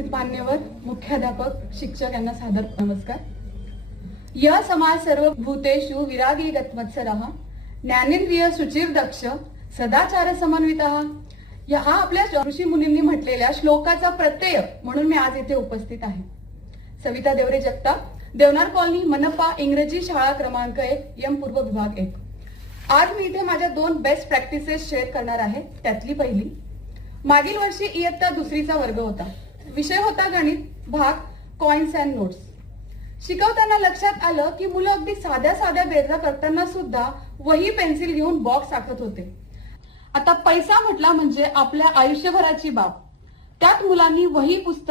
उपस्थित मान्यवर, मुख्याध्यापक, शिक्षक यांना सादर नमस्कार. य समाज सर्व भूतेषु विरागी गतवत्सरः ज्ञानेंद्रिय सुचिर दक्ष सदाचार समन्वितः. हा आपल्या ऋषी मुनींनी म्हटलेल्या श्लोकाचा प्रत्यय म्हणून मी आज इथे उपस्थित आहे. सविता देवरे जगताप, देवनार कॉलनी, मनपा, इंग्रजी शाळा क्रमांक 1, यम पूर्व विभाग 1. आज मी इथे माझ्या 2 बेस्ट प्रॅक्टिसेस शेअर करणार आहे. त्यातली पहिली, मागील वर्षी इयत्ता 2रीचा वर्ग होता. विषय होता गणित, भाग कॉइन्स अँड नोट्स. शिकवताना लक्षात आलं की मुलं अगदी साध्या साध्या बेरजा करताना सुद्धा वही पेन्सिल घेऊन बॉक्स आखत होते. आता पैसा म्हटला म्हणजे आपल्या आयुष्यभराची बाब. त्यात मुलांनी वही पुस्तक